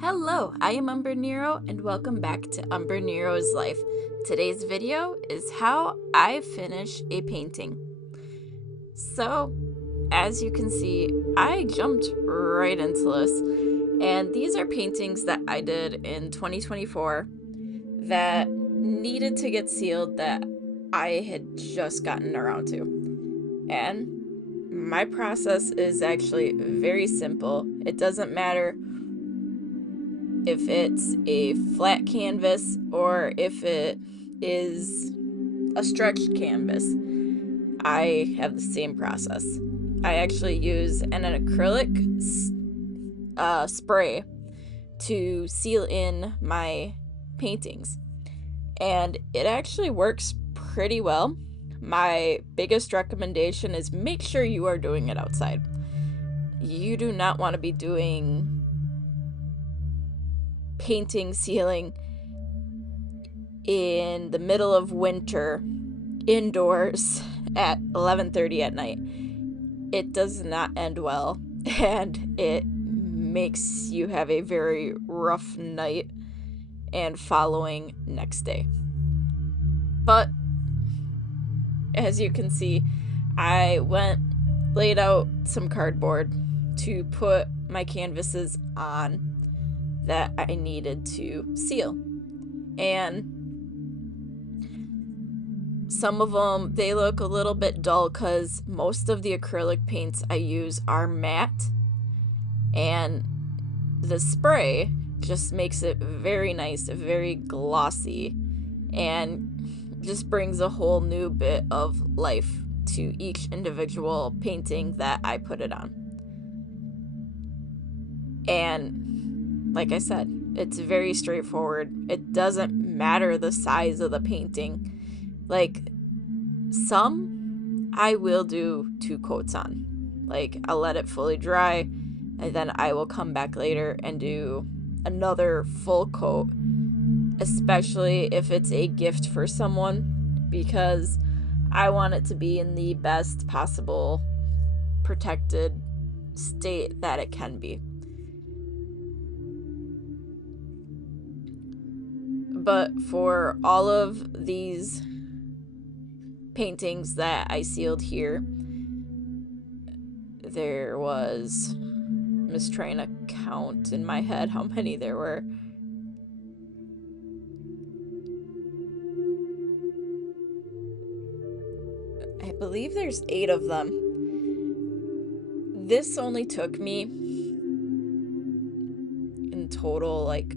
Hello, I am Umbrenero and welcome back to Umbrenero's Life. Today's video is how I finish a painting. So, as you can see, I jumped right into this, and these are paintings that I did in 2024 that needed to get sealed that I had just gotten around to. And my process is actually very simple. It doesn't matter if it's a flat canvas or if it is a stretched canvas. I have the same process. I actually use an acrylic spray to seal in my paintings, and it actually works pretty well. My biggest recommendation is make sure you are doing it outside. You do not want to be doing painting sealing in the middle of winter indoors at 11:30 at night. It does not end well, and it makes you have a very rough night and following next day. But as you can see, I laid out some cardboard to put my canvases on that I needed to seal. And some of them, they look a little bit dull because most of the acrylic paints I use are matte, and the spray just makes it very nice, very glossy, and just brings a whole new bit of life to each individual painting that I put it on. And like I said, it's very straightforward. It doesn't matter the size of the painting. Like, some I will do 2 coats on. Like, I'll let it fully dry, and then I will come back later and do another full coat, especially if it's a gift for someone, because I want it to be in the best possible protected state that it can be. But for all of these paintings that I sealed here, there was, I'm just trying to count in my head how many there were. I believe there's 8 of them. This only took me in total like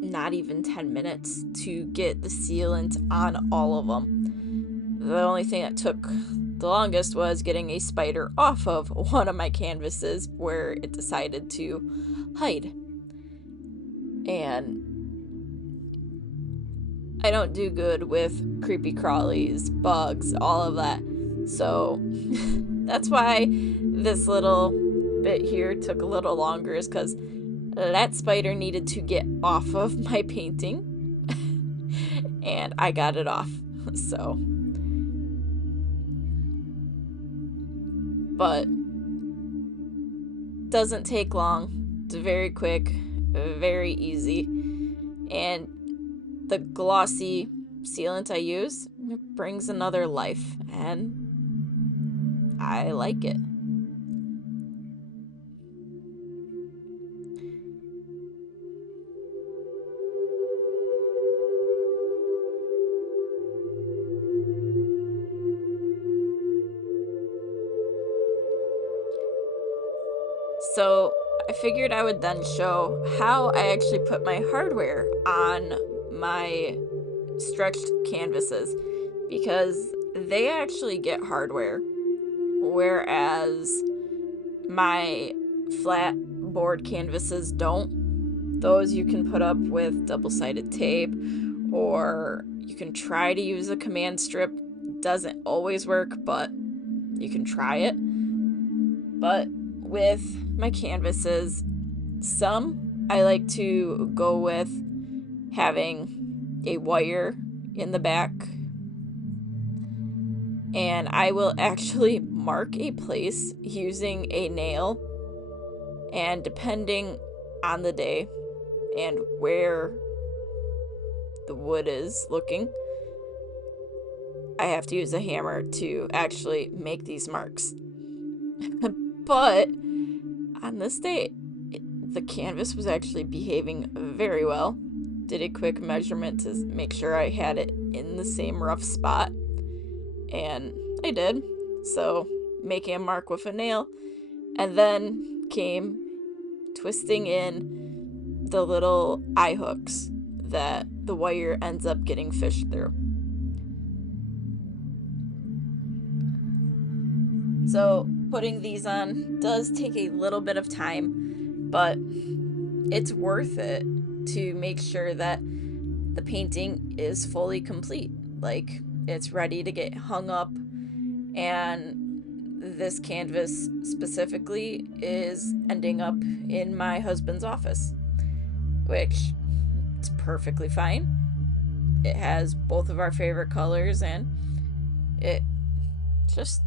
not even 10 minutes to get the sealant on all of them. The only thing that took the longest was getting a spider off of one of my canvases where it decided to hide. And I don't do good with creepy crawlies, bugs, all of that. So that's why this little bit here took a little longer, is because that spider needed to get off of my painting and I got it off. So, but doesn't take long. It's very quick, very easy, and the glossy sealant I use, it brings another life, and I like it. So I figured I would then show how I actually put my hardware on my stretched canvases, because they actually get hardware, whereas my flat board canvases don't. Those you can put up with double-sided tape, or you can try to use a command strip. Doesn't always work, but you can try it. But with my canvases, some I like to go with having a wire in the back, and I will actually mark a place using a nail And depending on the day and where the wood is looking, I have to use a hammer to actually make these marks. But on this day, the canvas was actually behaving very well. Did a quick measurement to make sure I had it in the same rough spot, and I did. So making a mark with a nail, and then came twisting in the little eye hooks that the wire ends up getting fished through. So putting these on does take a little bit of time, but it's worth it to make sure that the painting is fully complete. Like, it's ready to get hung up, and this canvas specifically is ending up in my husband's office, which it's perfectly fine. It has both of our favorite colors, and it's just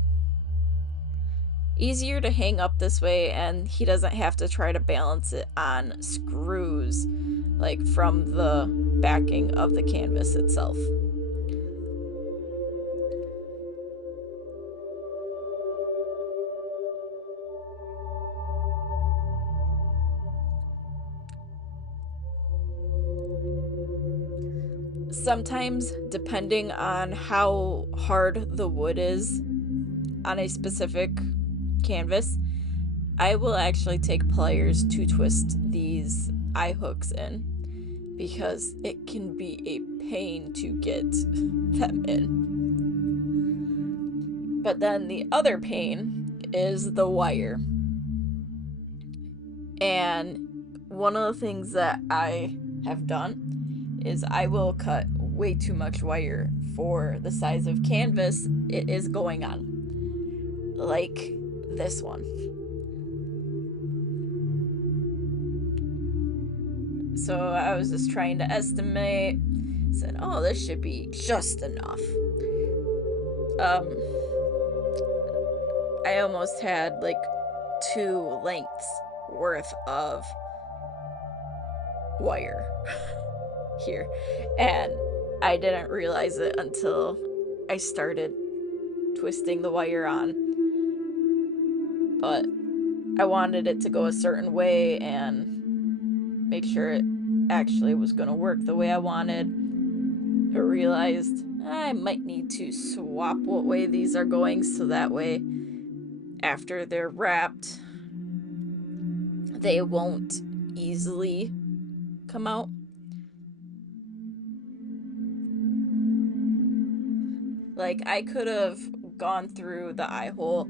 easier to hang up this way, and he doesn't have to try to balance it on screws like from the backing of the canvas itself. Sometimes, depending on how hard the wood is on a specific canvas, I will actually take pliers to twist these eye hooks in, because it can be a pain to get them in. But then the other pain is the wire. And one of the things that I have done is I will cut way too much wire for the size of canvas it is going on. Like this one. So I was just trying to estimate, said, oh, this should be just enough. I almost had like 2 lengths worth of wire here, and I didn't realize it until I started twisting the wire on. But I wanted it to go a certain way and make sure it actually was going to work the way I wanted. I realized I might need to swap what way these are going, so that way after they're wrapped they won't easily come out. Like, I could have gone through the eye hole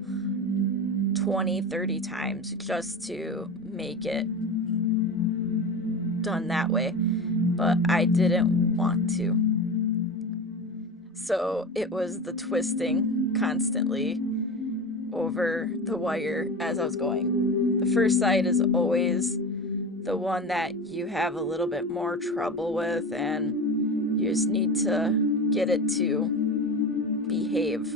20-30 times just to make it done that way, but I didn't want to. So it was the twisting constantly over the wire as I was going. The first side is always the one that you have a little bit more trouble with, and you just need to get it to behave.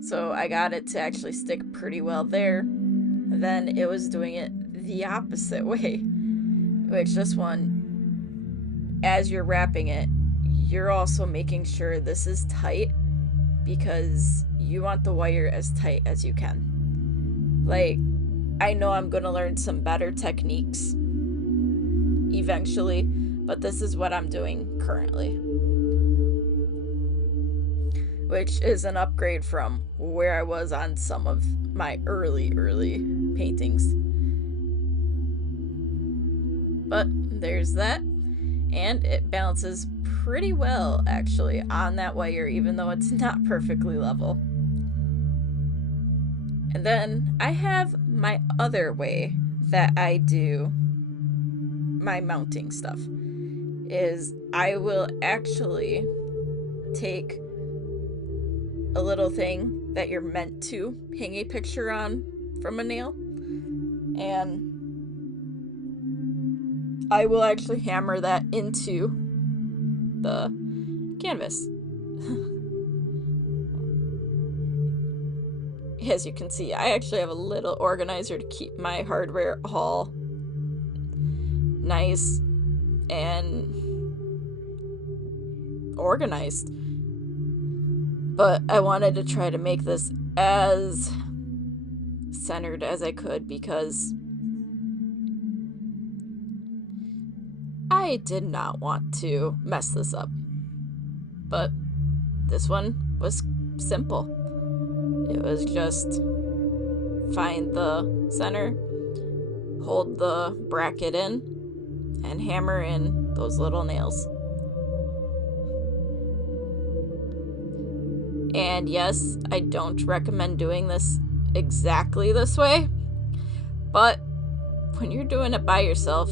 So I got it to actually stick pretty well there. Then it was doing it the opposite way, which this one, as you're wrapping it, you're also making sure this is tight, because you want the wire as tight as you can. Like, I know I'm gonna learn some better techniques eventually, but this is what I'm doing currently, which is an upgrade from where I was on some of my early paintings. But there's that, and it balances pretty well actually on that wire, even though it's not perfectly level. And then I have my other way that I do my mounting stuff, is I will actually take a little thing that you're meant to hang a picture on from a nail, and I will actually hammer that into the canvas. as you can see, I actually have a little organizer to keep my hardware all nice and organized. But I wanted to try to make this as centered as I could because I did not want to mess this up. But this one was simple. It was just find the center, hold the bracket in, and hammer in those little nails. And yes, I don't recommend doing this exactly this way, but when you're doing it by yourself,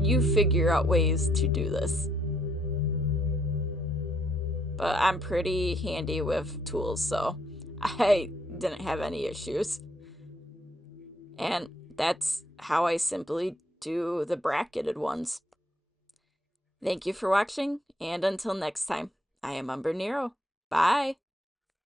you figure out ways to do this. But I'm pretty handy with tools, so I didn't have any issues. And that's how I simply do the bracketed ones. Thank you for watching, and until next time, I am Umbrenero. Bye!